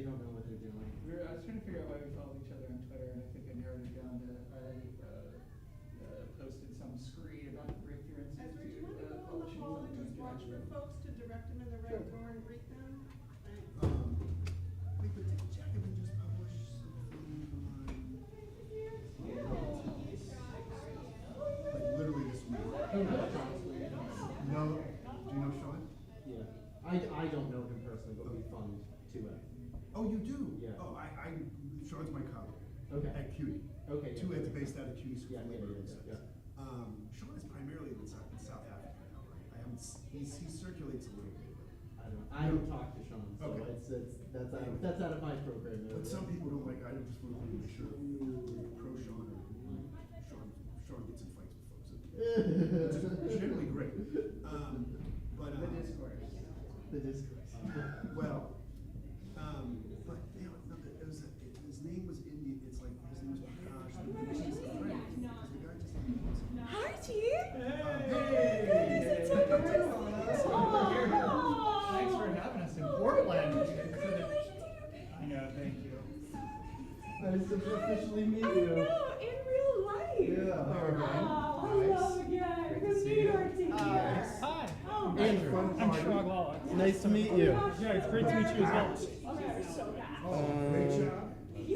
they don't know what they're doing. I was trying to figure out why we followed each other on Twitter, and I think I narrowed it down to posted some screed about the Breakthrough Ezra, do you Institute want to go in the hall and just watch for folks to direct them in the right door and greet them? Thanks. Wait, but did Jacobin just publish something on? Like literally this week. No, do you know Sean? Yeah. I don't know him personally, but we fund 2A. Oh, you do? Yeah. Oh, Sean's my colleague. Okay. At CUNY. Okay. Two Ed's based out of CUNY School Yeah, of Labor yeah. Studies. Sean is primarily in South Africa now, right? He circulates a little bit. I don't talk to Sean, so Okay. that's out of my program. But some people don't like. I don't just want to make sure we're pro Sean or Sean gets in fights with folks. It's generally great. But the discourse. The discourse. But you know, it was his name was Indian. It's like his name was Prakash. The guy just. Hi, T. Hey! It's so good to see you. Thanks for having us in Portland. I know, thank you. Nice to officially meet I you. know, in real life. Yeah. Oh, hello again. Good New York to you. Hi. Oh, And fun I'm party. Shrog Lala. Nice to meet you. Yeah, it's great to meet you as well. Okay, we're so bad. Oh, great job!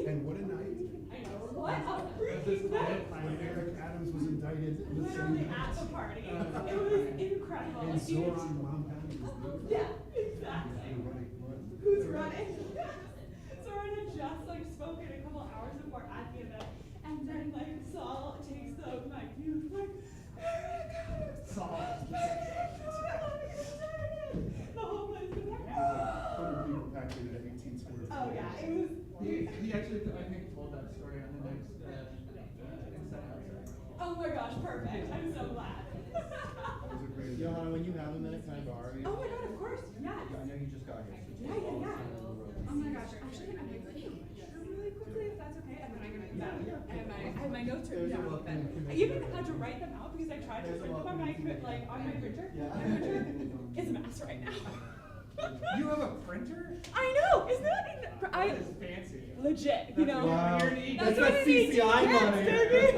And what a night! I know. What a freaking night. Eric Adams was indicted. Literally at the party. It was incredible. And Zoran Montana was there. Yeah, exactly. Who's running? Zoran had just spoken a couple hours before at the event, and then Saul takes the mic. He was like, Eric. Saul. The whole place was like, 100 people packed in at 18 square. oh yeah, it was. He actually, I think, told that story on the next Inside Outside. Oh my gosh, perfect. I'm so glad. That was a great. Johanna, when you have a minute, can I borrow you? Oh my god, of course, yes. I know you just got here. So Yeah. Oh my gosh, actually, I'm gonna leave really quickly if that's okay. And then I'm gonna, I have my notes written down. I even had to write them out because I tried to print them on my printer. My printer is a mess right now. You have a printer? I know, isn't that? That is fancy. Legit, you know. Wow. That's That's what that I need. CCI Yes, money. baby.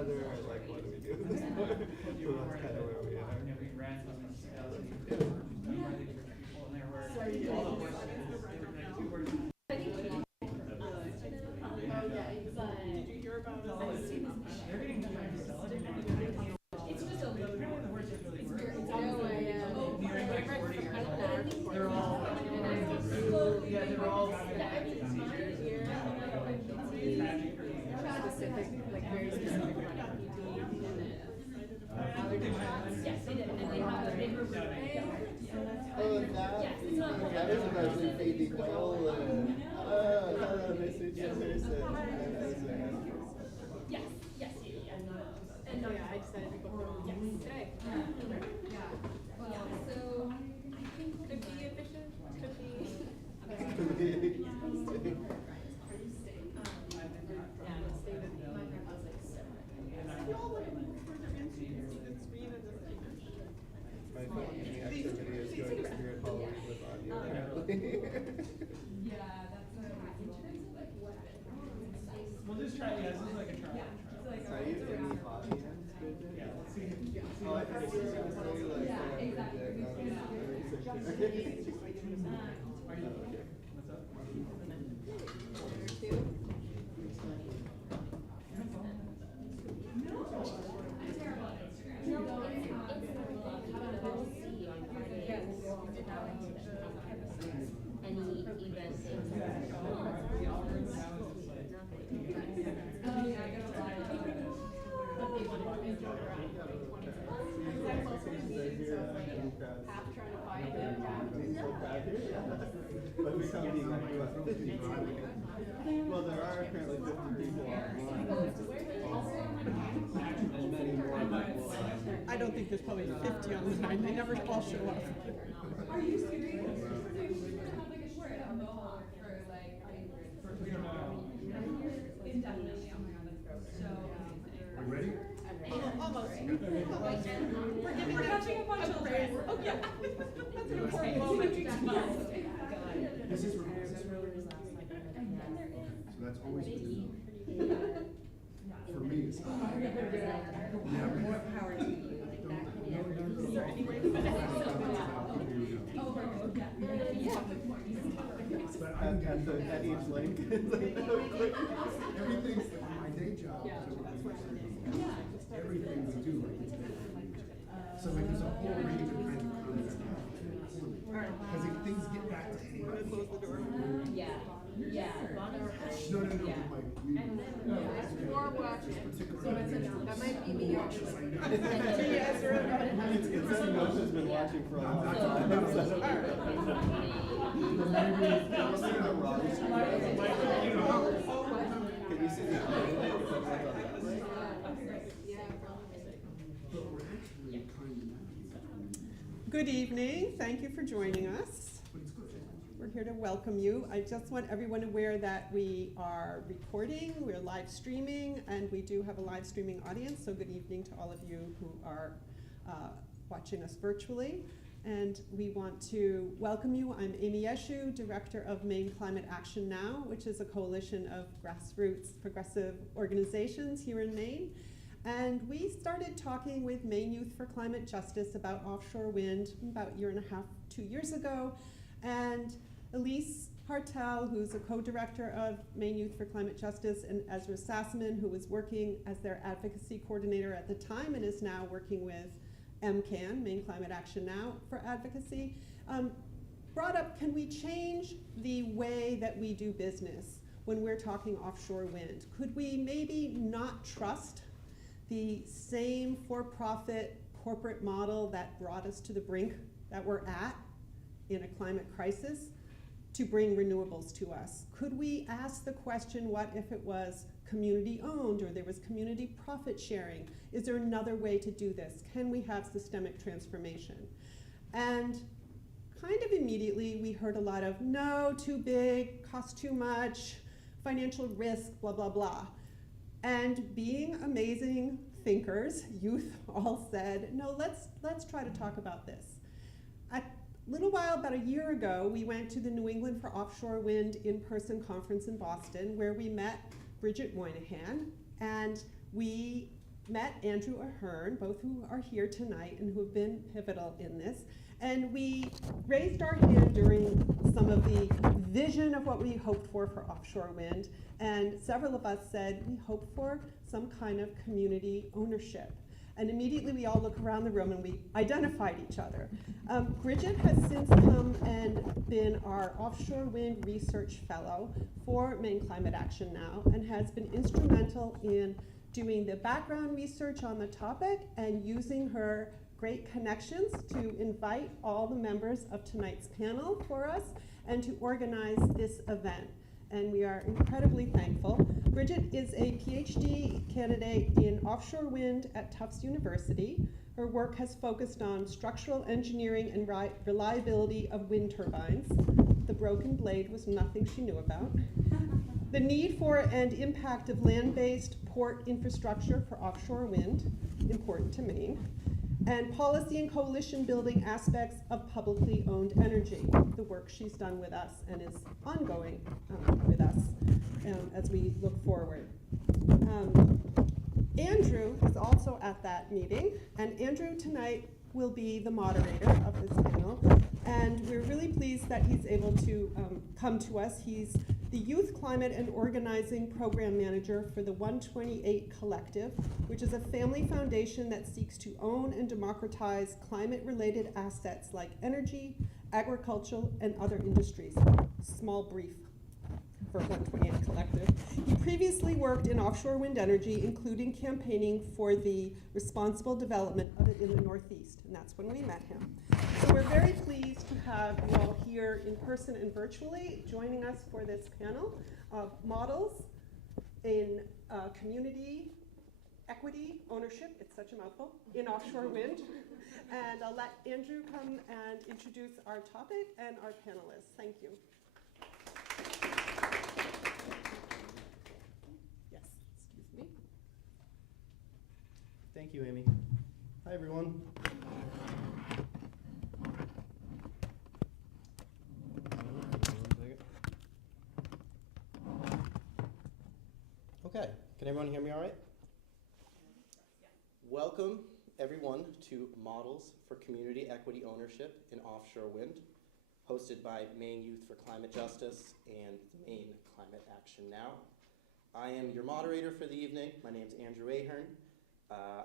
weather, like what do we do? So that's kind of where we are. We ran something in 2002, where these rich people, and there were all the horses, there were like 2 horses. Did you hear about it? They're getting trying to sell it. It's just a little. Apparently the horses really work. Oh, Nearing like 40 years old. They're all, yeah, they're all having Specific, like very specific running. Yes, they did, and they have a big group. Oh, that is about to feed the quail. Hello, nice to meet you in person. Yes, yes, yeah. And Oh yeah, I decided to go home today. Yeah, so I think could be efficient, could be. My filming activity is going to Spirit Hall with audio. Yeah, that's We'll just try, yeah, this is like a trial. Are you in the audience? Yeah, let's see. Oh, I thought you were going to say like. Yeah, exactly. What's up? Half trying to find it. Well, there are currently 50 people online. And many more that will. I don't think there's probably 50 on the line. They never all show up. Are you serious? Indefinitely, oh my god, that's gross. So. Are you ready? Almost. We're catching up on children. Oh, yeah. That's an important moment. This is recorded. So that's always good to know. For me, it's not. More power to you. Like that But I can At each link, it's like so quick. everything, my day job, so everything we do, like it's better. So like there's a whole range of kinds of comments. Because if things get back to anybody. Close the door. Yeah. Yeah. No, like we. More watching. That might be me actually. It's Moshe's been watching for a long time. Can you see the Good evening. Thank you for joining us. We're here to welcome you. I just want everyone aware that we are recording, we're live streaming, and we do have a live streaming audience, so good evening to all of you who are watching us virtually. And we want to welcome you. I'm Amy Yeshu, Director of Maine Climate Action Now, which is a coalition of grassroots progressive organizations here in Maine. And we started talking with Maine Youth for Climate Justice about offshore wind about a year and a half, 2 years ago. And Elise Hartel, who's a co-director of Maine Youth for Climate Justice, and Ezra Sassman, who was working as their advocacy coordinator at the time and is now working with MCAN, Maine Climate Action Now, for advocacy, brought up, can we change the way that we do business when we're talking offshore wind? Could we maybe not trust the same for-profit corporate model that brought us to the brink that we're at in a climate crisis to bring renewables to us? Could we ask the question, what if it was community owned or there was community profit sharing? Is there another way to do this? Can we have systemic transformation? And kind of immediately we heard a lot of no, too big, cost too much, financial risk, blah, blah, blah. And being amazing thinkers, youth all said, no, let's try to talk about this. A little while, about a year ago, we went to the New England for Offshore Wind in-person conference in Boston, where we met Bridget Moynihan, and we met Andrew Ahern, both who are here tonight and who have been pivotal in this. And we raised our hand during some of the vision of what we hoped for offshore wind. And several of us said we hope for some kind of community ownership. And immediately we all look around the room and we identified each other. Bridget has since come and been our offshore wind research fellow for Maine Climate Action Now, and has been instrumental in doing the background research on the topic and using her great connections to invite all the members of tonight's panel for us and to organize this event. And we are incredibly thankful. Bridget is a PhD candidate in offshore wind at Tufts University. Her work has focused on structural engineering and reliability of wind turbines. The broken blade was nothing she knew about. The need for and impact of land-based port infrastructure for offshore wind, important to Maine, and policy and coalition building aspects of publicly owned energy, the work she's done with us and is ongoing with us as we look forward. Andrew is also at that meeting, and Andrew tonight will be the moderator of this panel, and we're really pleased that he's able to come to us. He's the Youth Climate and Organizing Program Manager for the 128 Collective, which is a family foundation that seeks to own and democratize climate-related assets like energy, agriculture, and other industries. Small brief for 128 Collective. He previously worked in offshore wind energy, including campaigning for the responsible development of it in the Northeast, and that's when we met him. So we're very pleased to have you all here in person and virtually joining us for this panel of models in community equity ownership, it's such a mouthful, in offshore wind. And I'll let Andrew come and introduce our topic and our panelists. Thank you. Yes, excuse me. Thank you, Amy. Hi, everyone. Okay, can everyone hear me all right? Welcome, everyone, to Models for Community Equity Ownership in Offshore Wind, hosted by Maine Youth for Climate Justice and Maine Climate Action Now. I am your moderator for the evening. My name's Andrew Ahern,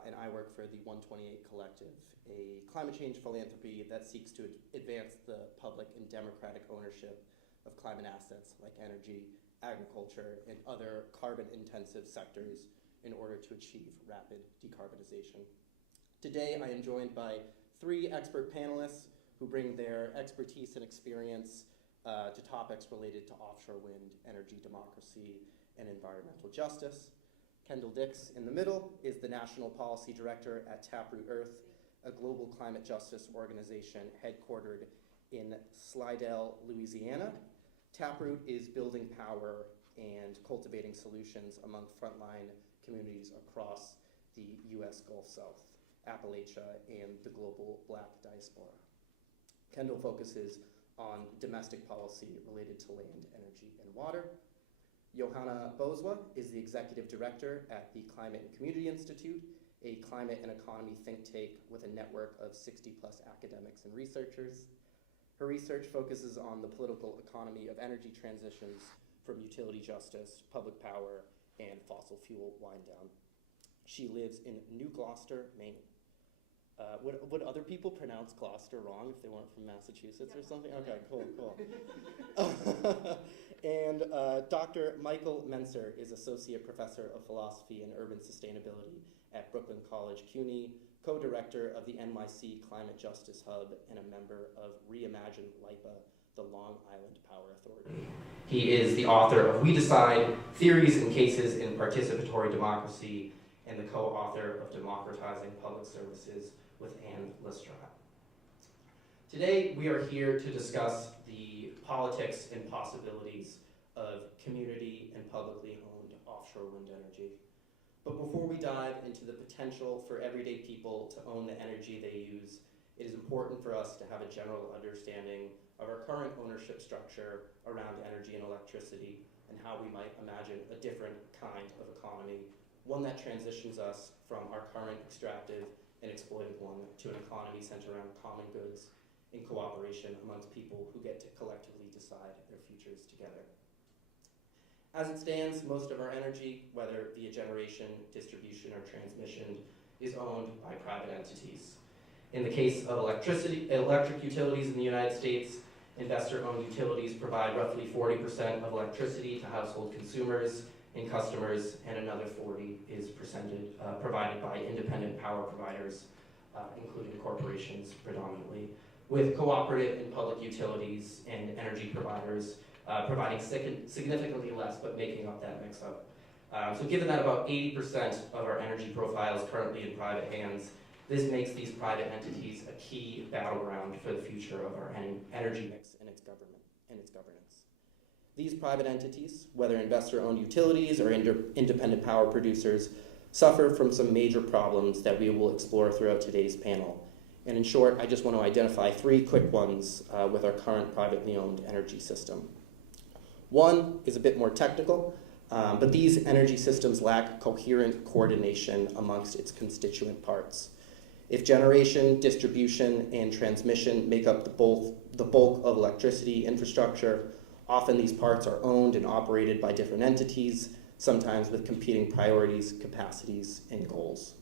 and I work for the 128 Collective, a climate change philanthropy that seeks to advance the public and democratic ownership of climate assets like energy, agriculture, and other carbon-intensive sectors in order to achieve rapid decarbonization. Today, I am joined by 3 expert panelists who bring their expertise and experience to topics related to offshore wind, energy democracy, and environmental justice. Kendall Dix, in the middle, is the National Policy Director at Taproot Earth, a global climate justice organization headquartered in Slidell, Louisiana. Taproot is building power and cultivating solutions among frontline communities across the U.S. Gulf South, Appalachia, and the global Black diaspora. Kendall focuses on domestic policy related to land, energy, and water. Johanna Bozwa is the Executive Director at the Climate and Community Institute, a climate and economy think tank with a network of 60-plus academics and researchers. Her research focuses on the political economy of energy transitions from utility justice, public power, and fossil fuel wind down. She lives in New Gloucester, Maine. Would other people pronounce Gloucester wrong if they weren't from Massachusetts or something? Okay, cool. And Dr. Michael Menser is Associate Professor of Philosophy and Urban Sustainability at Brooklyn College, CUNY, co-director of the NYC Climate Justice Hub, and a member of Reimagine LIPA, the Long Island Power Authority. He is the author of We Decide, Theories and Cases in Participatory Democracy, and the co-author of Democratizing Public Services with Anne Lestrade. Today, we are here to discuss the politics and possibilities of community and publicly owned offshore wind energy. But before we dive into the potential for everyday people to own the energy they use, it is important for us to have a general understanding of our current ownership structure around energy and electricity and how we might imagine a different kind of economy one that transitions us from our current extractive and exploitive one to an economy centered around common goods in cooperation amongst people who get to collectively decide their futures together. As it stands, most of our energy, whether via generation, distribution, or transmission, is owned by private entities. In the case of electric utilities in the United States, investor-owned utilities provide roughly 40% of electricity to household consumers and customers, and another 40% is provided by independent power providers, including corporations predominantly, with cooperative and public utilities and energy providers providing significantly less, but making up that mix-up. So given that about 80% of our energy profile is currently in private hands, this makes these private entities a key battleground for the future of our energy mix and its governance. These private entities, whether investor-owned utilities or independent power producers, suffer from some major problems that we will explore throughout today's panel. And in short, I just want to identify 3 quick ones with our current privately owned energy system. One is a bit more technical, but these energy systems lack coherent coordination amongst its constituent parts. If generation, distribution, and transmission make up the bulk of electricity infrastructure, often these parts are owned and operated by different entities, sometimes with competing priorities, capacities, and goals.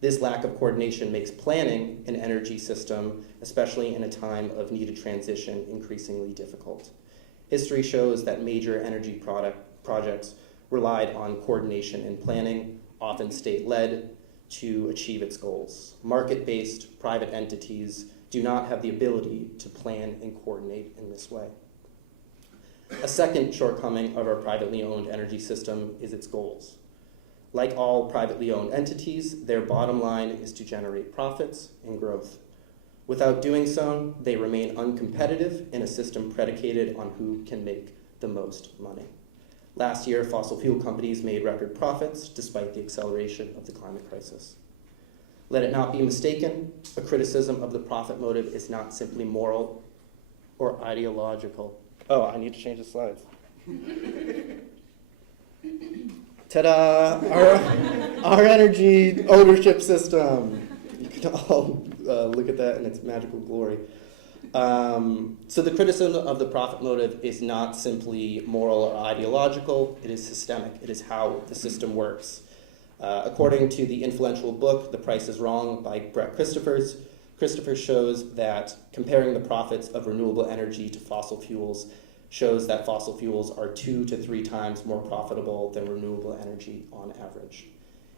This lack of coordination makes planning an energy system, especially in a time of needed transition, increasingly difficult. History shows that major energy projects relied on coordination and planning, often state-led, to achieve its goals. Market-based private entities do not have the ability to plan and coordinate in this way. A second shortcoming of our privately owned energy system is its goals. Like all privately owned entities, their bottom line is to generate profits and growth. Without doing so, they remain uncompetitive in a system predicated on who can make the most money. Last year, fossil fuel companies made record profits despite the acceleration of the climate crisis. Let it not be mistaken, a criticism of the profit motive is not simply moral or ideological. Oh, I need to change the slides. Ta-da! Our energy ownership system. You can all look at that in its magical glory. So the criticism of the profit motive is not simply moral or ideological, it is systemic. It is how the system works. According to the influential book, The Price is Wrong by Brett Christopher shows that comparing the profits of renewable energy to fossil fuels shows that fossil fuels are 2 to 3 times more profitable than renewable energy on average.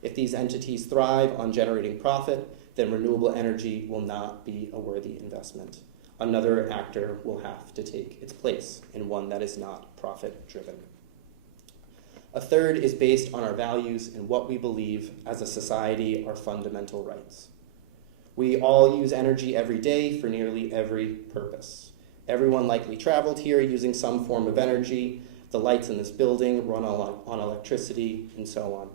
If these entities thrive on generating profit, then renewable energy will not be a worthy investment. Another actor will have to take its place in one that is not profit-driven. A third is based on our values and what we believe as a society are fundamental rights. We all use energy every day for nearly every purpose. Everyone likely traveled here using some form of energy. The lights in this building run on electricity, and so on.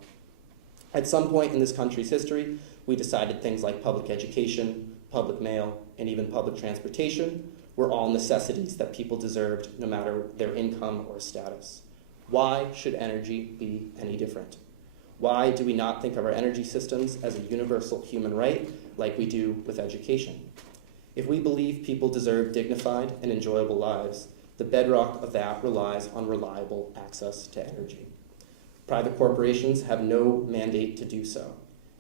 At some point in this country's history, we decided things like public education, public mail, and even public transportation were all necessities that people deserved no matter their income or status. Why should energy be any different? Why do we not think of our energy systems as a universal human right like we do with education? If we believe people deserve dignified and enjoyable lives, the bedrock of that relies on reliable access to energy. Private corporations have no mandate to do so.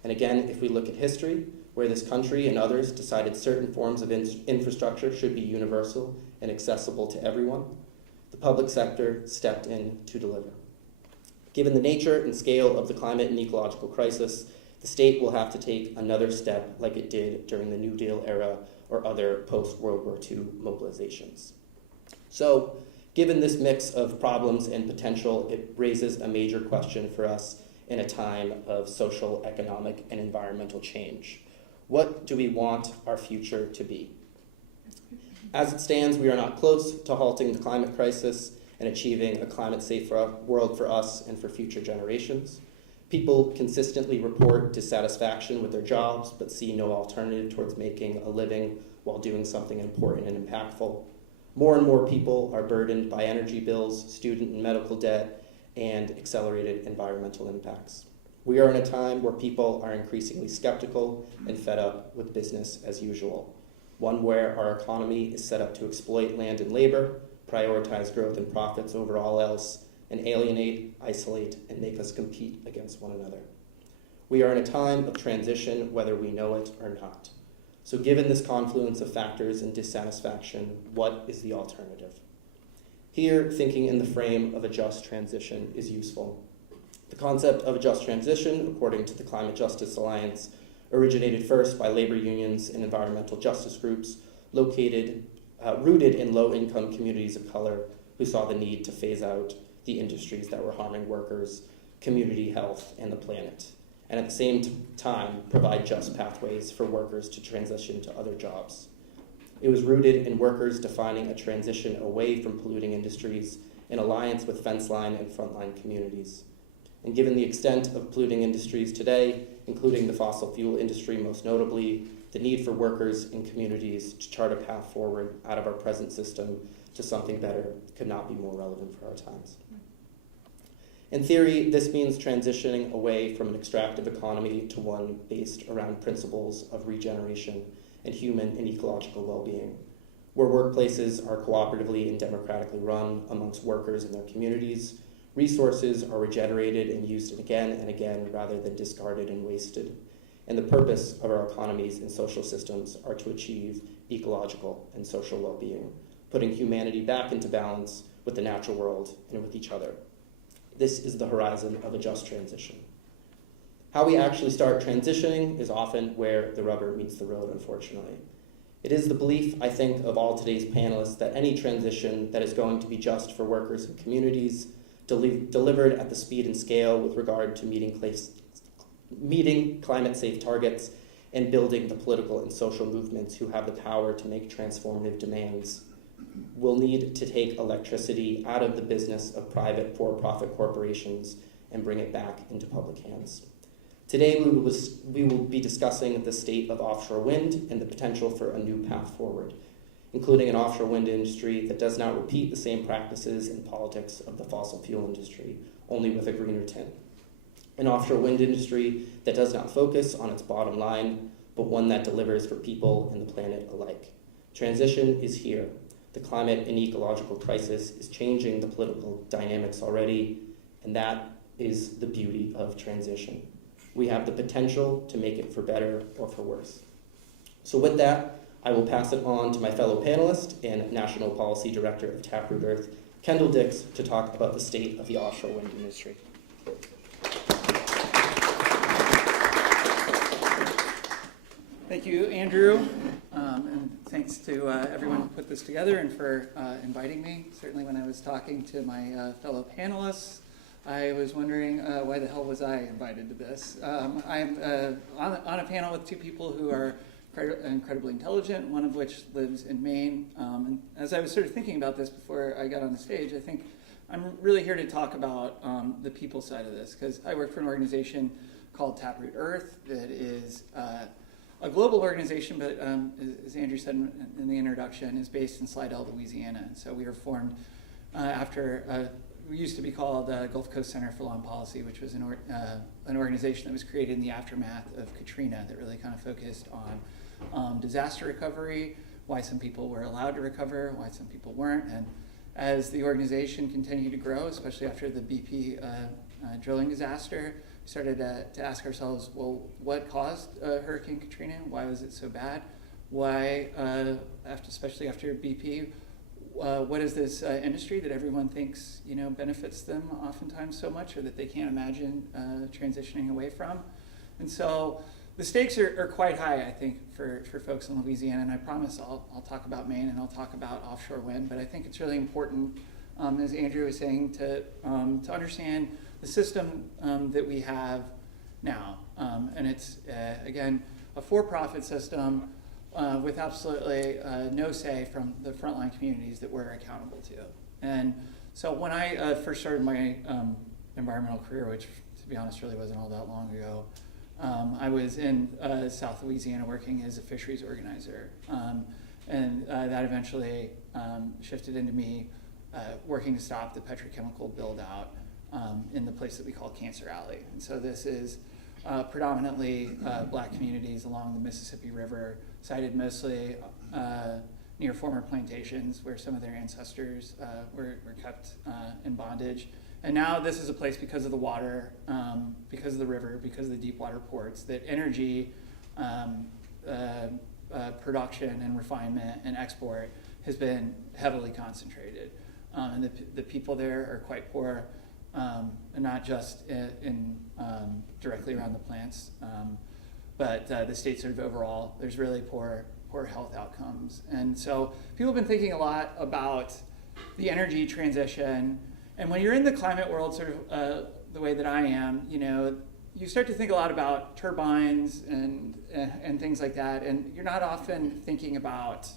And again, if we look at history, where this country and others decided certain forms of infrastructure should be universal and accessible to everyone, the public sector stepped in to deliver. Given the nature and scale of the climate and ecological crisis, the state will have to take another step like it did during the New Deal era or other post-World War II mobilizations. So, given this mix of problems and potential, it raises a major question for us in a time of social, economic, and environmental change. What do we want our future to be? As it stands, we are not close to halting the climate crisis and achieving a climate-safe world for us and for future generations. People consistently report dissatisfaction with their jobs, but see no alternative towards making a living while doing something important and impactful. More and more people are burdened by energy bills, student and medical debt, and accelerated environmental impacts. We are in a time where people are increasingly skeptical and fed up with business as usual, one where our economy is set up to exploit land and labor, prioritize growth and profits over all else, and alienate, isolate, and make us compete against one another. We are in a time of transition, whether we know it or not. So given this confluence of factors and dissatisfaction, what is the alternative? Here, thinking in the frame of a just transition is useful. The concept of a just transition, according to the Climate Justice Alliance, originated first by labor unions and environmental justice groups rooted in low-income communities of color who saw the need to phase out the industries that were harming workers, community health, and the planet, and at the same time provide just pathways for workers to transition to other jobs. It was rooted in workers defining a transition away from polluting industries in alliance with fence line and frontline communities. And given the extent of polluting industries today, including the fossil fuel industry most notably, the need for workers and communities to chart a path forward out of our present system to something better could not be more relevant for our times. In theory, this means transitioning away from an extractive economy to one based around principles of regeneration and human and ecological well-being, where workplaces are cooperatively and democratically run amongst workers and their communities, resources are regenerated and used again and again rather than discarded and wasted, and the purpose of our economies and social systems are to achieve ecological and social well-being, putting humanity back into balance with the natural world and with each other. This is the horizon of a just transition. How we actually start transitioning is often where the rubber meets the road, unfortunately. It is the belief, I think, of all today's panelists that any transition that is going to be just for workers and communities, delivered at the speed and scale with regard to meeting climate-safe targets and building the political and social movements who have the power to make transformative demands, will need to take electricity out of the business of private for-profit corporations and bring it back into public hands. Today, we will be discussing the state of offshore wind and the potential for a new path forward, including an offshore wind industry that does not repeat the same practices and politics of the fossil fuel industry, only with a greener tint. An offshore wind industry that does not focus on its bottom line, but one that delivers for people and the planet alike. Transition is here. The climate and ecological crisis is changing the political dynamics already, and that is the beauty of transition. We have the potential to make it for better or for worse. So with that, I will pass it on to my fellow panelist and National Policy Director of Taproot Earth, Kendall Dix, to talk about the state of the offshore wind industry. Thank you, Andrew, and thanks to everyone who put this together and for inviting me. Certainly when I was talking to my fellow panelists, I was wondering why the hell was I invited to this. I'm on a panel with two people who are incredibly intelligent, one of which lives in Maine. And as I was sort of thinking about this before I got on the stage, I think I'm really here to talk about the people side of this, because I work for an organization called Taproot Earth that is a global organization, but as Andrew said in the introduction, is based in Slidell, Louisiana. And so we were formed after we used to be called Gulf Coast Center for Law and Policy, which was an organization that was created in the aftermath of Katrina that really kind of focused on disaster recovery, why some people were allowed to recover, why some people weren't. And as the organization continued to grow, especially after the BP drilling disaster, we started to ask ourselves, well, what caused Hurricane Katrina? Why was it so bad? Why, especially after BP, what is this industry that everyone thinks benefits them oftentimes so much, or that they can't imagine transitioning away from? And so the stakes are quite high, I think, for folks in Louisiana. And I promise I'll talk about Maine and I'll talk about offshore wind. But I think it's really important, as Andrew was saying, to understand the system that we have now. And it's again a for-profit system. With absolutely no say from the frontline communities that we're accountable to. And so when I first started my environmental career, which to be honest really wasn't all that long ago, I was in South Louisiana working as a fisheries organizer. And that eventually shifted into me working to stop the petrochemical build out in the place that we call Cancer Alley. And so this is predominantly black communities along the Mississippi River, sited mostly near former plantations where some of their ancestors were kept in bondage. And now this is a place, because of the water, because of the river, because of the deep water ports, that energy production and refinement and export has been heavily concentrated. And the people there are quite poor, and not just in directly around the plants, but the state sort of overall, there's really poor health outcomes. And so people have been thinking a lot about the energy transition. And when you're in the climate world, sort of the way that I am, you start to think a lot about turbines and things like that, and you're not often thinking about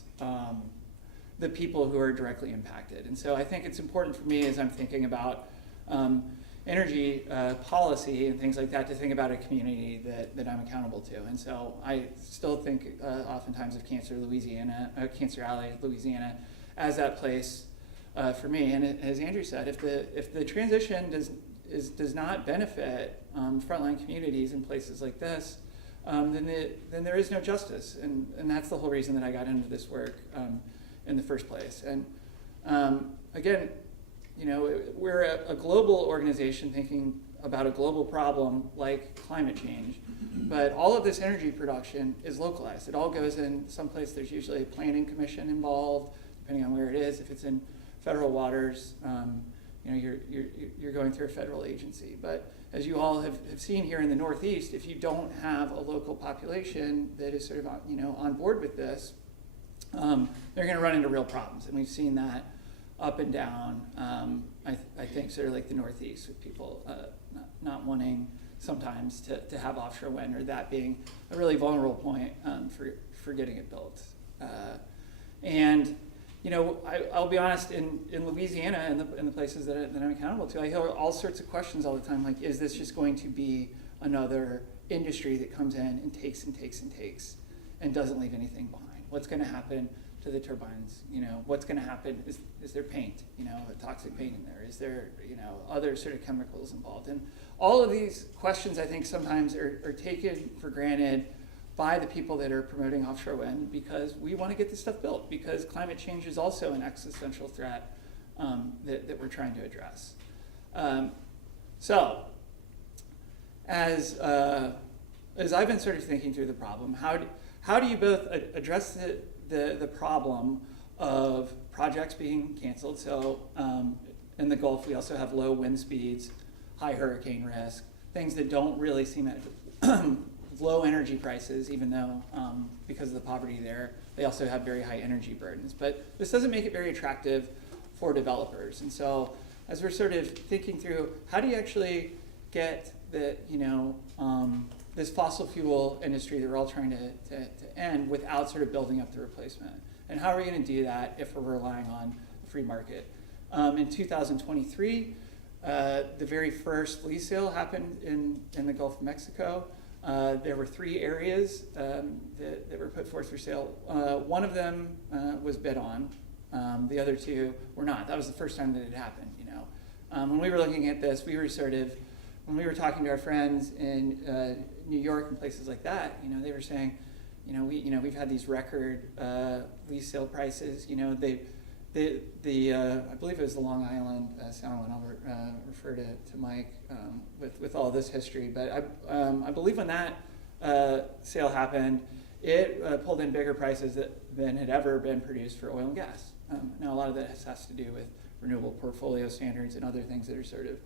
the people who are directly impacted. And so I think it's important for me, as I'm thinking about energy policy and things like that, to think about a community that I'm accountable to. And so I still think oftentimes of Cancer Alley, Louisiana, as that place for me. And as Andrew said, if the transition does not benefit frontline communities in places like this, then there is no justice. And that's the whole reason that I got into this work in the first place. And again, we're a global organization thinking about a global problem like climate change, but all of this energy production is localized. It all goes in someplace. There's usually a planning commission involved, depending on where it is. If it's in federal waters, you're going through a federal agency. But as you all have seen here in the Northeast, if you don't have a local population that is sort of on board with this, they're going to run into real problems, and we've seen that up and down. I think sort of like the Northeast, with people not wanting sometimes to have offshore wind, or that being a really vulnerable point for getting it built. And I'll be honest, in Louisiana and the places that I'm accountable to, I hear all sorts of questions all the time, like, is this just going to be another industry that comes in and takes and takes and takes and doesn't leave anything behind? What's going to happen to the turbines? What's going to happen? Is there paint, a toxic paint in there? Is there, other sort of chemicals involved? And all of these questions, I think, sometimes are taken for granted by the people that are promoting offshore wind, because we want to get this stuff built, because climate change is also an existential threat that we're trying to address. So, as I've been sort of thinking through the problem, how do you both address the problem of projects being canceled? So in the Gulf, we also have low wind speeds, high hurricane risk, things that don't really seem at low energy prices, even though because of the poverty there, they also have very high energy burdens. But this doesn't make it very attractive for developers. And so as we're sort of thinking through, how do you actually get this fossil fuel industry that we're all trying to end without sort of building up the replacement? And how are we going to do that if we're relying on the free market? In 2023, the very first lease sale happened in the Gulf of Mexico. There were 3 areas that were put forth for sale. One of them was bid on. The other 2 were not. That was the first time that it happened. When we were looking at this, we were when we were talking to our friends in New York and places like that, they were saying, we've had these record lease sale prices. I believe it was the Long Island Sound one. I'll refer to Mike with all this history. But I believe when that sale happened, it pulled in bigger prices than had ever been produced for oil and gas. Now, a lot of that has to do with renewable portfolio standards and other things that are sort of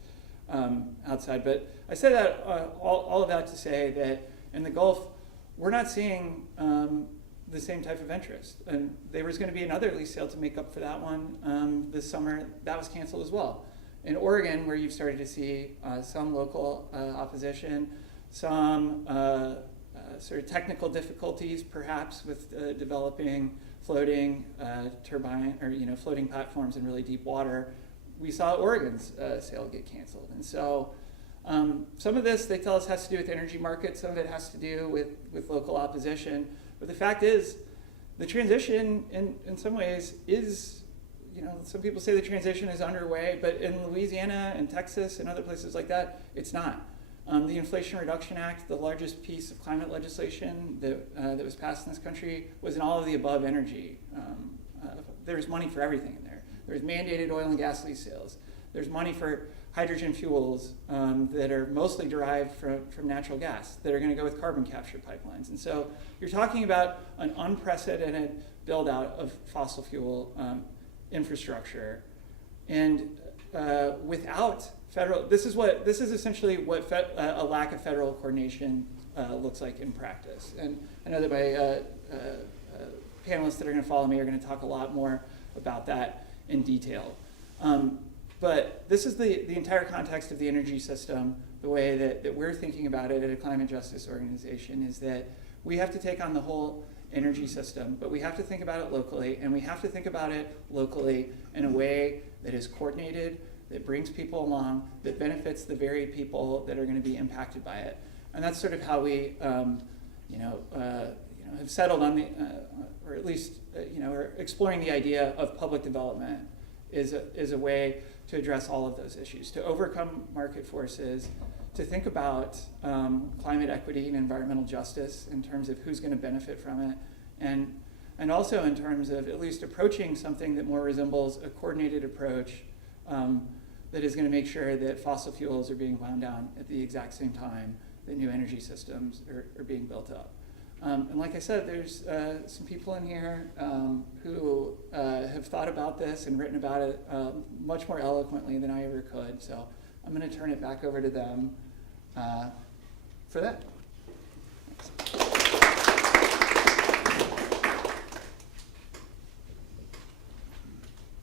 outside. But I say that all of that to say that in the Gulf, we're not seeing the same type of interest. And there was going to be another lease sale to make up for that one this summer. That was canceled as well. In Oregon, where you've started to see some local opposition, some sort of technical difficulties, perhaps with developing floating turbine or floating platforms in really deep water, we saw Oregon's sale get canceled. And so some of this, they tell us, has to do with energy markets. Some of it has to do with local opposition. But the fact is, the transition in some ways is some people say the transition is underway, but in Louisiana and Texas and other places like that, it's not. The Inflation Reduction Act, the largest piece of climate legislation that was passed in this country, was in all of the above energy. There's money for everything in there. There's mandated oil and gas lease sales. There's money for hydrogen fuels that are mostly derived from natural gas that are going to go with carbon capture pipelines. And so you're talking about an unprecedented build out of fossil fuel infrastructure. And without federal, this is essentially what a lack of federal coordination looks like in practice. And I know that my panelists that are going to follow me are going to talk a lot more about that in detail. But this is the entire context of the energy system. The way that we're thinking about it at a climate justice organization is that we have to take on the whole energy system, but we have to think about it locally, and we have to think about it locally in a way that is coordinated, that brings people along, that benefits the very people that are going to be impacted by it. And that's sort of how we, have settled on the, or at least, are exploring the idea of public development is a way to address all of those issues, to overcome market forces, to think about climate equity and environmental justice in terms of who's going to benefit from it, and also in terms of at least approaching something that more resembles a coordinated approach that is going to make sure that fossil fuels are being wound down at the exact same time that new energy systems are being built up. And like I said, there's some people in here who have thought about this and written about it much more eloquently than I ever could. So I'm going to turn it back over to them for that. Thanks.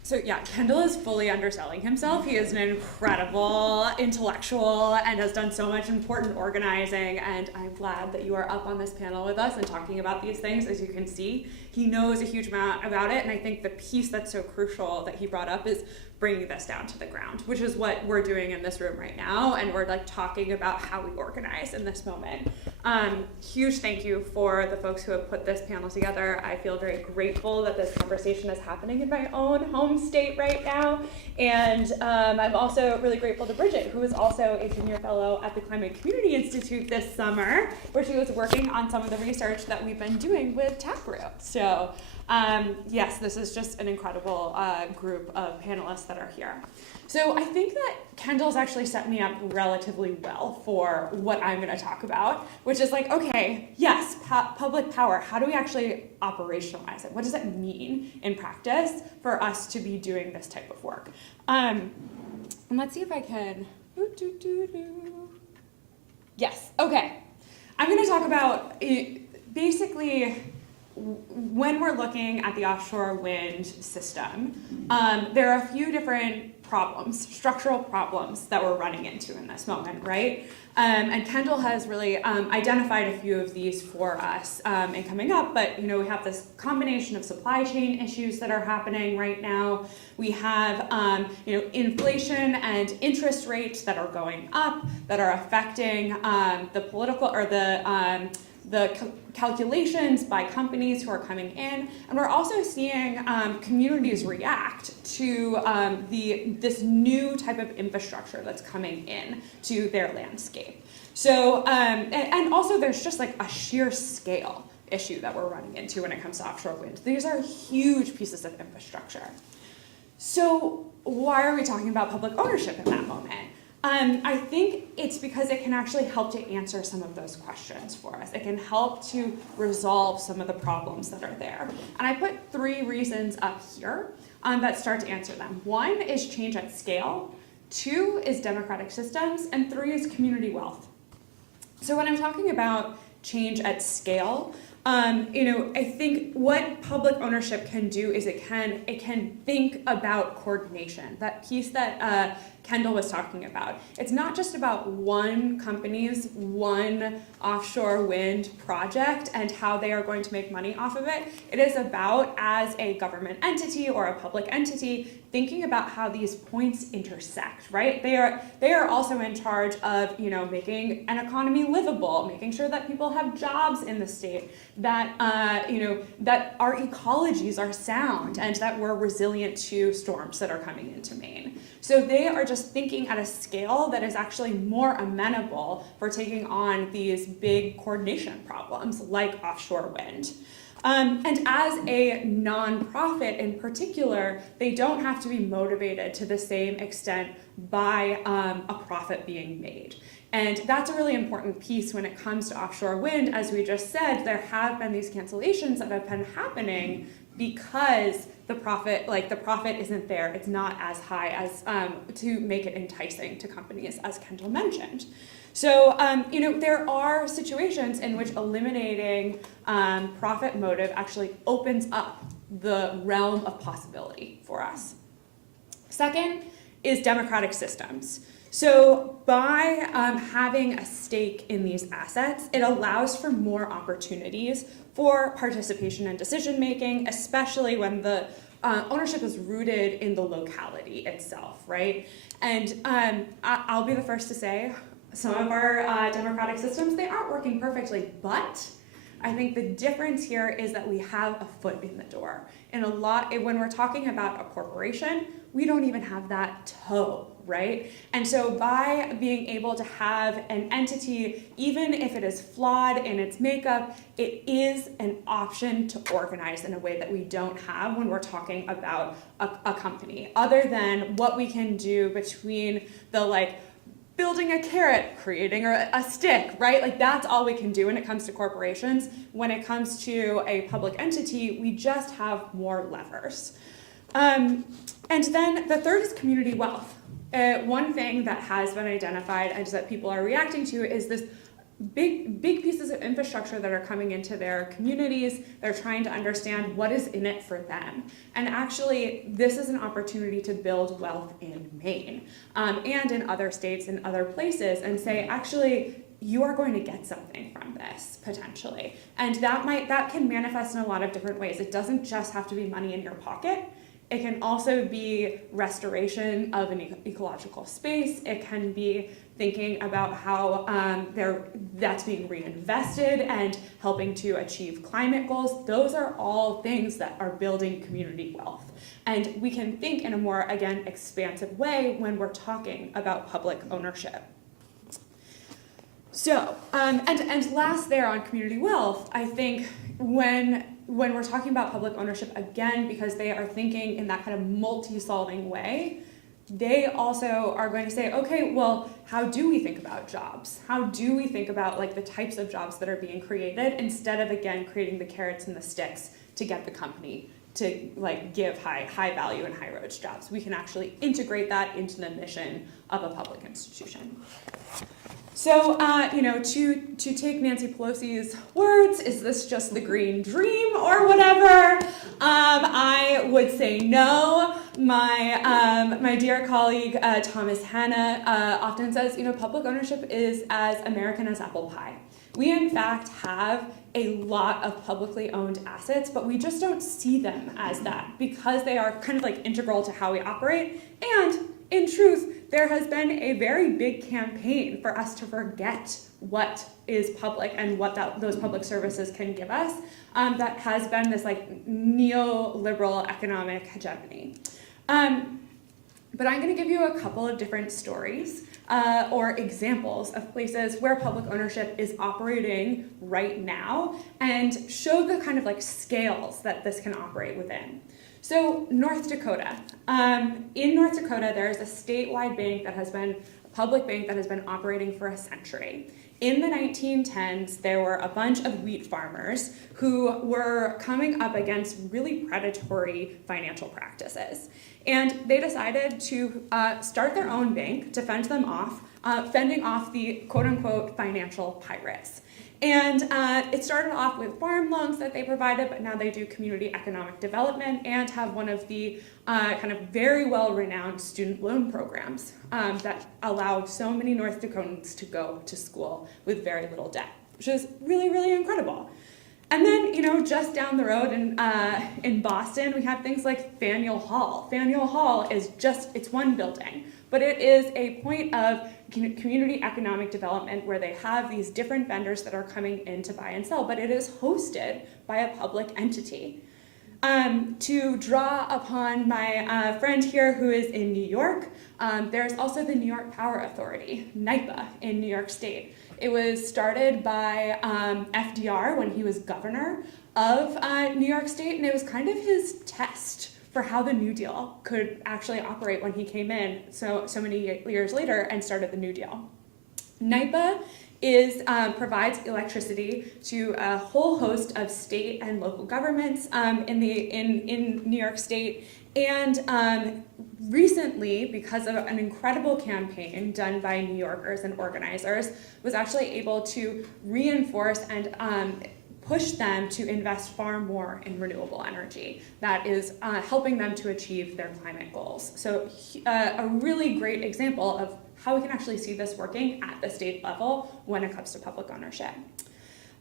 So yeah, Kendall is fully underselling himself. He is an incredible intellectual and has done so much important organizing, and I'm glad that you are up on this panel with us and talking about these things. As you can see, he knows a huge amount about it, and I think the piece that's so crucial that he brought up is bringing this down to the ground, which is what we're doing in this room right now, and we're like talking about how we organize in this moment. Huge thank you for the folks who have put this panel together. I feel very grateful that this conversation is happening in my own home state right now, and I'm also really grateful to Bridget, who is also a junior fellow at the Climate Community Institute this summer, where she was working on some of the research that we've been doing with Taproot. So yes, this is just an incredible group of panelists that are here. So I think that Kendall's actually set me up relatively well for what I'm going to talk about, which is like, okay, yes, public power, how do we actually operationalize it? What does it mean in practice for us to be doing this type of work? And let's see if I can, yes, okay. I'm going to talk about basically when we're looking at the offshore wind system, there are a few different problems, structural problems that we're running into in this moment, right? And Kendall has really identified a few of these for us in coming up, but we have this combination of supply chain issues that are happening right now. We have inflation and interest rates that are going up, that are affecting the political or the calculations by companies who are coming in, and we're also seeing communities react to this new type of infrastructure that's coming in to their landscape. So, and also there's just like a sheer scale issue that we're running into when it comes to offshore wind. These are huge pieces of infrastructure. So why are we talking about public ownership in that moment? I think it's because it can actually help to answer some of those questions for us. It can help to resolve some of the problems that are there. And I put 3 reasons up here that start to answer them. 1 is change at scale, 2 is democratic systems, and 3 is community wealth. So when I'm talking about change at scale, I think what public ownership can do is it can think about coordination. That piece that Kendall was talking about. It's not just about one company's one offshore wind project and how they are going to make money off of it. It is about, as a government entity or a public entity, thinking about how these points intersect, right? They are also in charge of, making an economy livable, making sure that people have jobs in the state, that that our ecologies are sound, and that we're resilient to storms that are coming into Maine. So they are just thinking at a scale that is actually more amenable for taking on these big coordination problems like offshore wind. And as a nonprofit in particular, they don't have to be motivated to the same extent by a profit being made. And that's a really important piece when it comes to offshore wind. As we just said, there have been these cancellations that have been happening because the profit isn't there. It's not as high as to make it enticing to companies, as Kendall mentioned. So, there are situations in which eliminating profit motive actually opens up the realm of possibility for us. Second is democratic systems. So by having a stake in these assets, it allows for more opportunities for participation and decision making, especially when the ownership is rooted in the locality itself, right? And I'll be the first to say, some of our democratic systems, they aren't working perfectly, but I think the difference here is that we have a foot in the door. And when we're talking about a corporation, we don't even have that toe, right? And so by being able to have an entity, even if it is flawed in its makeup, it is an option to organize in a way that we don't have when we're talking about a company, other than what we can do between the building a carrot, creating a stick, right? Like that's all we can do when it comes to corporations. When it comes to a public entity, we just have more levers. And then the third is community wealth. One thing that has been identified and that people are reacting to is this big pieces of infrastructure that are coming into their communities. They're trying to understand what is in it for them. And actually, this is an opportunity to build wealth in Maine and in other states and other places and say, actually, you are going to get something from this, potentially. And that can manifest in a lot of different ways. It doesn't just have to be money in your pocket. It can also be restoration of an ecological space. It can be thinking about how that's being reinvested and helping to achieve climate goals. Those are all things that are building community wealth. And we can think in a more, again, expansive way when we're talking about public ownership. So, and last there on community wealth, I think when we're talking about public ownership, again, because they are thinking in that kind of multi-solving way, they also are going to say, okay, well, how do we think about jobs? How do we think about the types of jobs that are being created instead of, again, creating the carrots and the sticks to get the company to give high value and high wage jobs? We can actually integrate that into the mission of a public institution. So, to take Nancy Pelosi's words, is this just the green dream or whatever? I would say no. My dear colleague Thomas Hanna often says, public ownership is as American as apple pie. We, in fact, have a lot of publicly owned assets, but we just don't see them as that because they are kind of integral to how we operate. And in truth, there has been a very big campaign for us to forget what is public and what those public services can give us. That has been this neoliberal economic hegemony. But I'm going to give you a couple of different stories or examples of places where public ownership is operating right now and show the kind of scales that this can operate within. So North Dakota. In North Dakota, there is a statewide bank that has been a public bank that has been operating for a century. In the 1910s, there were a bunch of wheat farmers who were coming up against really predatory financial practices. And they decided to start their own bank to fend them off, fending off the quote-unquote financial pirates. And it started off with farm loans that they provided, but now they do community economic development and have one of the kind of very well-renowned student loan programs that allow so many North Dakotans to go to school with very little debt, which is really, really incredible. And then, just down the road in Boston, we have things like Faneuil Hall. Faneuil Hall is it's one building, but it is a point of community economic development where they have these different vendors that are coming in to buy and sell, but it is hosted by a public entity. To draw upon my friend here who is in New York, there's also the New York Power Authority, NYPA, in New York State. It was started by FDR when he was governor of New York State, and it was kind of his test for how the New Deal could actually operate when he came in so many years later and started the New Deal. NYPA provides electricity to a whole host of state and local governments in New York State, and recently, because of an incredible campaign done by New Yorkers and organizers, was actually able to reinforce and push them to invest far more in renewable energy that is helping them to achieve their climate goals. So a really great example of how we can actually see this working at the state level when it comes to public ownership.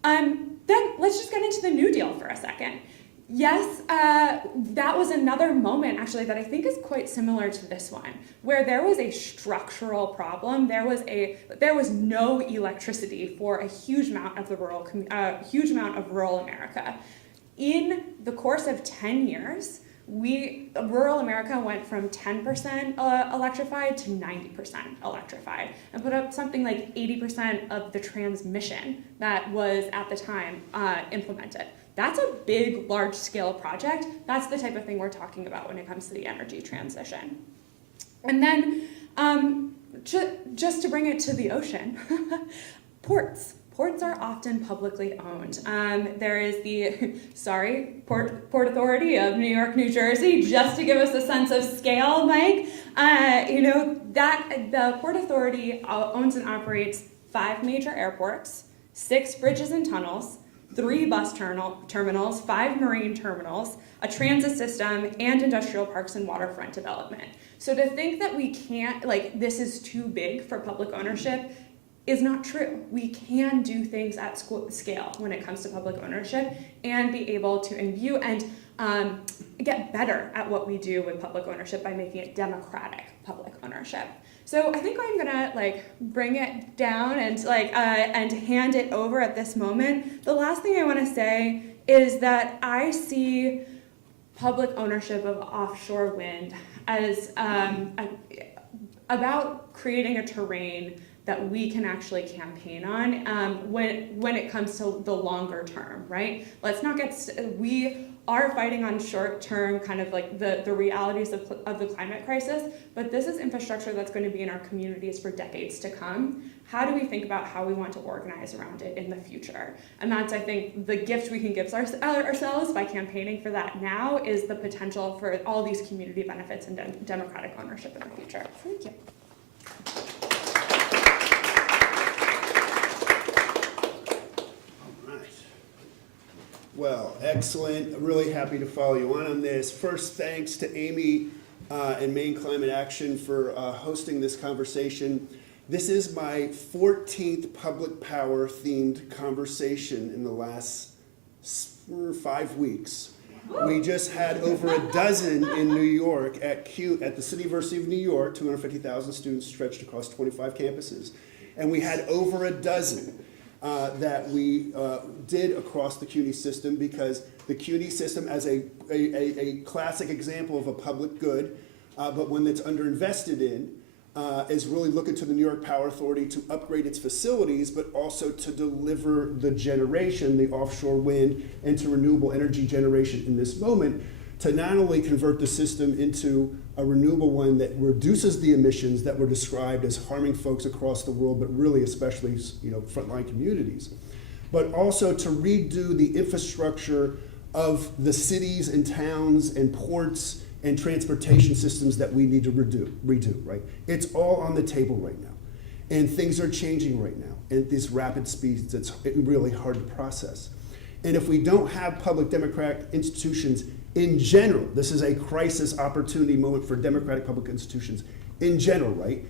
Then let's just get into the New Deal for a second. Yes, that was another moment actually that I think is quite similar to this one, where there was a structural problem. There was no electricity for a huge amount of rural America. In the course of 10 years, rural America went from 10% electrified to 90% electrified, and put up something like 80% of the transmission that was at the time implemented. That's a big, large-scale project. That's the type of thing we're talking about when it comes to the energy transition. And then, just to bring it to the ocean, ports. Ports are often publicly owned. There is the, Port Authority of New York, New Jersey, just to give us a sense of scale, Mike. The Port Authority owns and operates 5 major airports, 6 bridges and tunnels, 3 bus terminals, 5 marine terminals, a transit system, and industrial parks and waterfront development. So to think that we can't, this is too big for public ownership is not true. We can do things at scale when it comes to public ownership and be able to imbue and get better at what we do with public ownership by making it democratic public ownership. So I think I'm gonna bring it down and hand it over at this moment. The last thing I want to say is that I see public ownership of offshore wind as about creating a terrain that we can actually campaign on when it comes to the longer term, right? Let's not we are fighting on short term, kind of the realities of the climate crisis, but this is infrastructure that's going to be in our communities for decades to come. How do we think about how we want to organize around it in the future? And that's, I think, the gift we can give ourselves by campaigning for that now is the potential for all these community benefits and democratic ownership in the future. Thank you. Well, excellent. I'm really happy to follow you on this. First, thanks to Amy and Maine Climate Action for hosting this conversation. This is my 14th public power themed conversation in the last 5 weeks. We just had over a dozen in New York at the City University of New York, 250,000 students stretched across 25 campuses. And we had over a dozen that we did across the CUNY system, because the CUNY system, as a classic example of a public good, but one that's underinvested in, is really looking to the New York Power Authority to upgrade its facilities, but also to deliver the generation, the offshore wind, and to renewable energy generation in this moment, to not only convert the system into a renewable one that reduces the emissions that were described as harming folks across the world, but really especially frontline communities, but also to redo the infrastructure of the cities and towns and ports and transportation systems that we need to redo, right? It's all on the table right now. And things are changing right now at these rapid speeds. It's really hard to process. And if we don't have public democratic institutions in general, this is a crisis opportunity moment for democratic public institutions in general, right?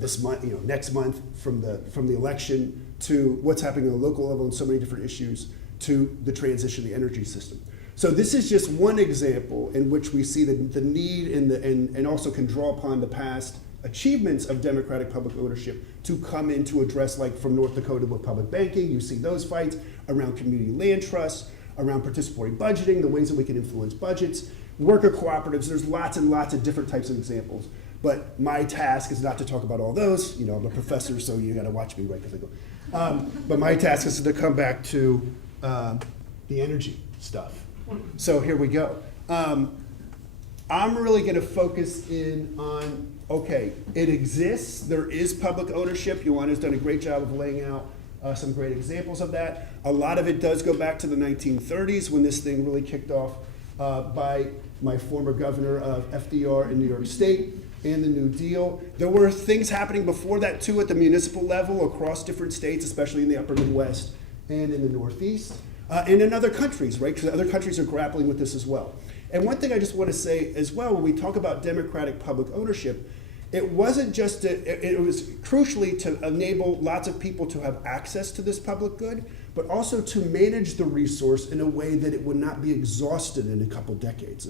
This month, next month, from the election to what's happening at the local level on so many different issues to the transition of the energy system. So this is just one example in which we see the need and also can draw upon the past achievements of democratic public ownership to come in to address, like from North Dakota with public banking, you see those fights around community land trusts, around participatory budgeting, the ways that we can influence budgets, worker cooperatives. There's lots and lots of different types of examples. But my task is not to talk about all those. I'm a professor, so you got to watch me right as I go. But my task is to come back to the energy stuff. So here we go. I'm really going to focus in on, okay, it exists. There is public ownership. Ioana's done a great job of laying out some great examples of that. A lot of it does go back to the 1930s when this thing really kicked off by my former governor of FDR in New York State and the New Deal. There were things happening before that too at the municipal level across different states, especially in the upper Midwest and in the Northeast, and in other countries, right? Because other countries are grappling with this as well. And one thing I just want to say as well, when we talk about democratic public ownership, it wasn't just, it was crucially to enable lots of people to have access to this public good, but also to manage the resource in a way that it would not be exhausted in a couple decades,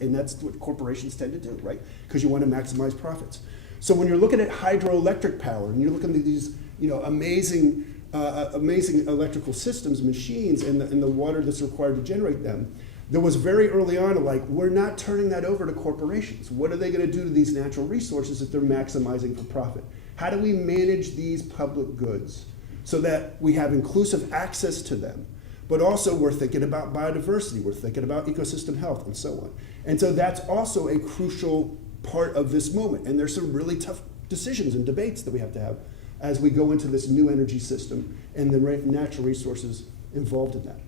and that's what corporations tend to do, right? Because you want to maximize profits. So when you're looking at hydroelectric power, and you're looking at these, amazing electrical systems, machines, and the water that's required to generate them, there was very early on we're not turning that over to corporations. What are they going to do to these natural resources if they're maximizing for profit? How do we manage these public goods so that we have inclusive access to them, but also we're thinking about biodiversity, we're thinking about ecosystem health, and so on. And so that's also a crucial part of this moment. And there's some really tough decisions and debates that we have to have as we go into this new energy system and the natural resources involved in that.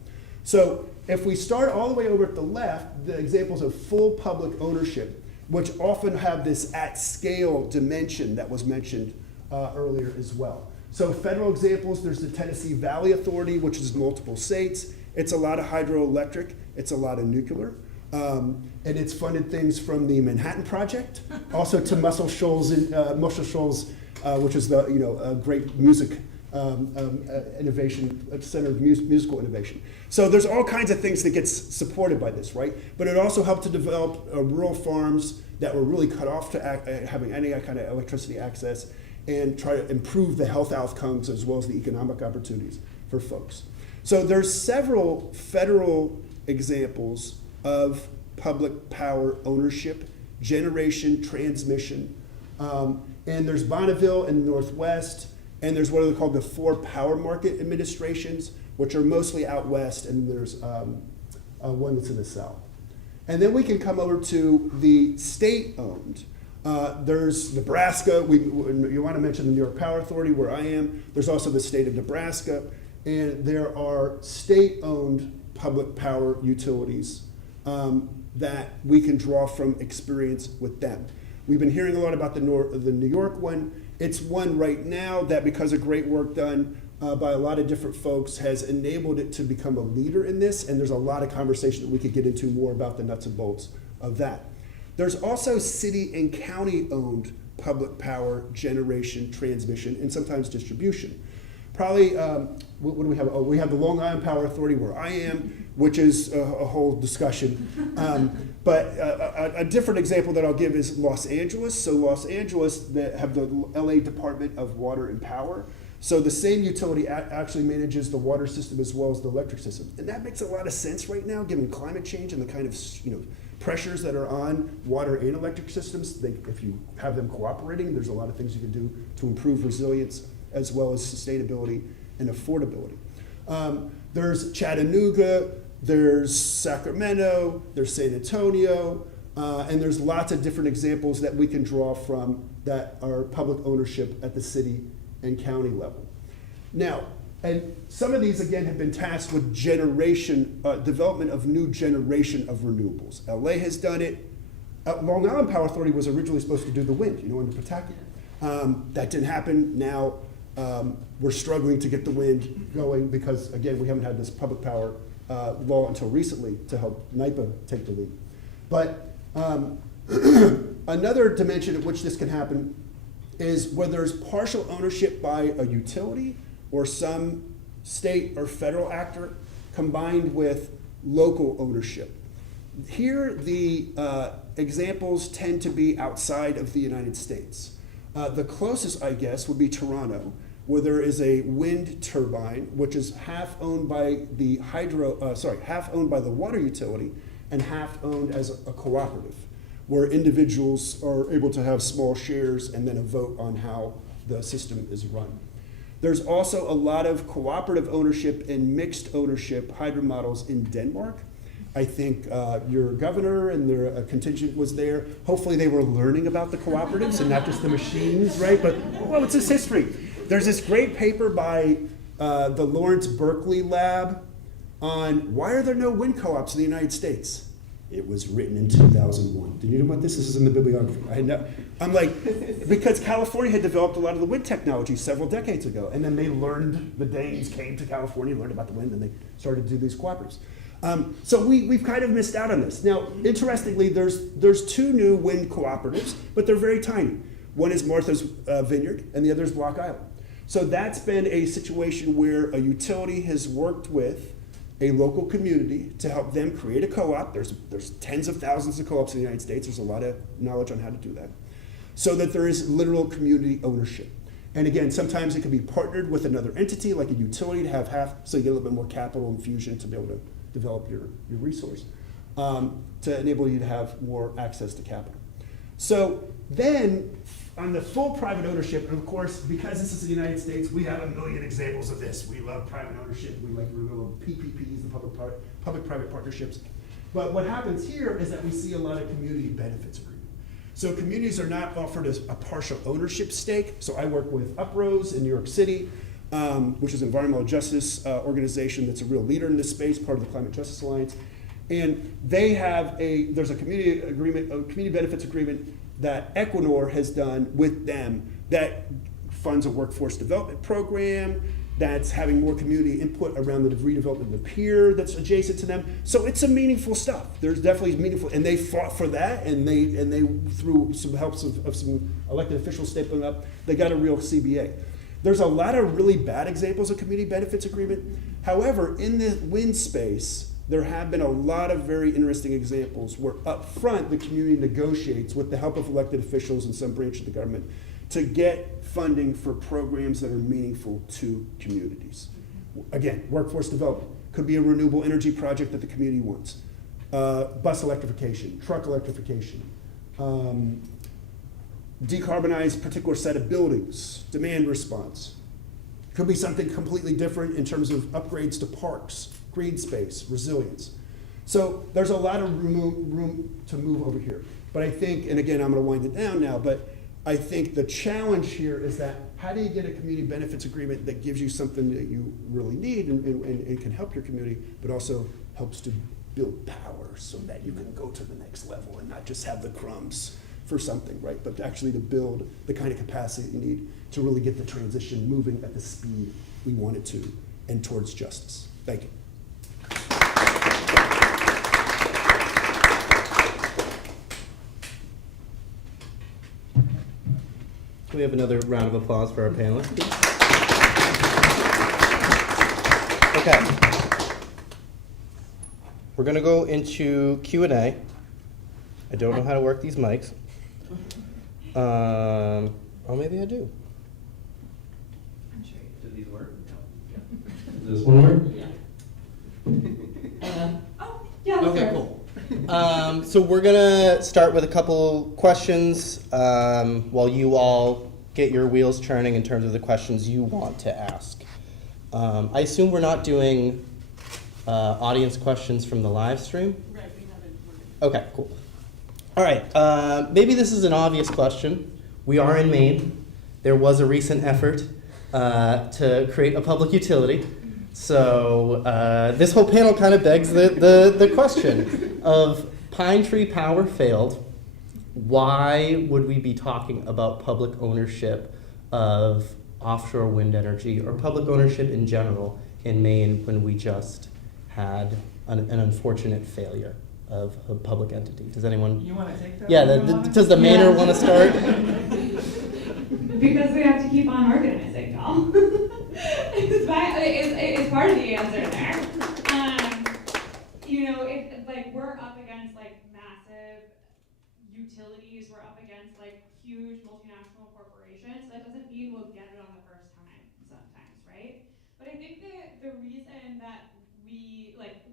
So if we start all the way over at the left, the examples of full public ownership, which often have this at-scale dimension that was mentioned earlier as well. So federal examples, there's the Tennessee Valley Authority, which is multiple states. It's a lot of hydroelectric. It's a lot of nuclear. And it's funded things from the Manhattan Project, also to Muscle Shoals, which is a great music innovation, center of musical innovation. So there's all kinds of things that gets supported by this, right? But it also helped to develop rural farms that were really cut off to having any kind of electricity access and try to improve the health outcomes as well as the economic opportunities for folks. So there's several federal examples of public power ownership, generation, transmission, and there's Bonneville in the Northwest, and there's what are called the 4 power market administrations, which are mostly out west, and there's one that's in the south. And then we can come over to the state-owned. There's Nebraska. You want to mention the New York Power Authority, where I am. There's also the state of Nebraska, and there are state-owned public power utilities that we can draw from experience with them. We've been hearing a lot about the New York one. It's one right now that, because of great work done by a lot of different folks, has enabled it to become a leader in this, and there's a lot of conversation that we could get into more about the nuts and bolts of that. There's also city and county-owned public power generation, transmission, and sometimes distribution. Probably, what do we have? Oh, we have the Long Island Power Authority, where I am, which is a whole discussion. But a different example that I'll give is Los Angeles. So Los Angeles, they have the LA Department of Water and Power. So the same utility actually manages the water system as well as the electric system. And that makes a lot of sense right now, given climate change and the kind of pressures that are on water and electric systems. If you have them cooperating, there's a lot of things you can do to improve resilience as well as sustainability and affordability. There's Chattanooga, there's Sacramento, there's San Antonio, and there's lots of different examples that we can draw from that are public ownership at the city and county level. Now, and some of these, again, have been tasked with development of new generation of renewables. LA has done it. Long Island Power Authority was originally supposed to do the wind, in Pawtucket. That didn't happen. Now we're struggling to get the wind going because, again, we haven't had this public power law until recently to help NYPA take the lead. But another dimension at which this can happen is where there's partial ownership by a utility or some state or federal actor combined with local ownership. Here, the examples tend to be outside of the United States. The closest, I guess, would be Toronto, where there is a wind turbine, which is half owned by the half owned by the water utility and half owned as a cooperative, where individuals are able to have small shares and then a vote on how the system is run. There's also a lot of cooperative ownership and mixed ownership hydro models in Denmark. I think your governor and their contingent was there. Hopefully they were learning about the cooperatives and not just the machines, right? But, well, it's this history. There's this great paper by the Lawrence Berkeley Lab on why are there no wind co-ops in the United States? It was written in 2001. Did you know about this? This is in the bibliography. I know. I'm like, because California had developed a lot of the wind technology several decades ago, and then they learned, the Danes came to California, learned about the wind, and they started to do these cooperatives. So we've kind of missed out on this. Now, interestingly, there's two new wind cooperatives, but they're very tiny. One is Martha's Vineyard, and the other is Block Island. So that's been a situation where a utility has worked with a local community to help them create a co-op. There's tens of thousands of co-ops in the United States. There's a lot of knowledge on how to do that. So that there is literal community ownership. And again, sometimes it can be partnered with another entity, like a utility, to have half, so you get a little bit more capital infusion to be able to develop your resource, to enable you to have more access to capital. So then, on the full private ownership, and of course, because this is the United States, we have a million examples of this. We love private ownership. We love PPPs, the public-private partnerships. But what happens here is that we see a lot of community benefits agreement. So communities are not offered as a partial ownership stake. So I work with Uprose in New York City, which is an environmental justice organization that's a real leader in this space, part of the Climate Justice Alliance. And they have there's a community agreement, a community benefits agreement that Equinor has done with them that funds a workforce development program, that's having more community input around the redevelopment of the pier that's adjacent to them. So it's some meaningful stuff. There's definitely meaningful, and they fought for that, and they through some helps of some elected officials stepping up, they got a real CBA. There's a lot of really bad examples of community benefits agreement. However, in the wind space, there have been a lot of very interesting examples where up front the community negotiates with the help of elected officials and some branch of the government to get funding for programs that are meaningful to communities. Again, workforce development. Could be a renewable energy project that the community wants. Bus electrification, truck electrification, decarbonize a particular set of buildings, demand response. Could be something completely different in terms of upgrades to parks, green space, resilience. So there's a lot of room to move over here. But I think, and again, I'm gonna wind it down now, but I think the challenge here is that how do you get a community benefits agreement that gives you something that you really need and can help your community, but also helps to build power so that you can go to the next level and not just have the crumbs for something, right? But actually to build the kind of capacity you need to really get the transition moving at the speed we want it to and towards justice. Thank you. Can we have another round of applause for our panelists, please? Okay. We're going to go into Q&A. I don't know how to work these mics. Oh, maybe I do. I'm sure. Do these work? Does this one work? Oh, yeah. that's Okay, fair. cool. So we're gonna start with a couple questions while you all get your wheels turning in terms of the questions you want to ask. I assume we're not doing audience questions from the live stream? Right, we haven't. Okay, cool. All right, maybe this is an obvious question. We are in Maine. There was a recent effort to create a public utility. So this whole panel kind of begs the question of Pine Tree Power failed. why would we be talking about public ownership of offshore wind energy or public ownership in general in Maine when we just had an unfortunate failure of a public entity? Does anyone? You want to take that? Yeah, does the Mainer want to start? Because we have to keep on organizing, y'all. it's part of the answer there. You know, we're up against like massive utilities, we're up against like huge multinational corporations. That doesn't mean we'll get it on the first time sometimes, right? But I think that the reason that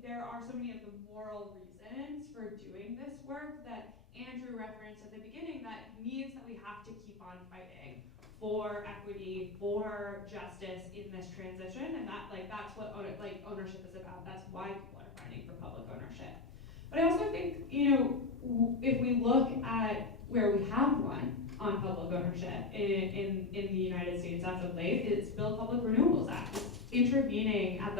there are so many of the moral reasons for doing this work that Andrew referenced at the beginning that means that we have to keep on fighting for equity, for justice in this transition, and that's what ownership is about. That's why people are fighting for public ownership. But I also think, if we look at where we have won on public ownership in the United States as of late, it's Build Public Renewables Act. It's intervening at the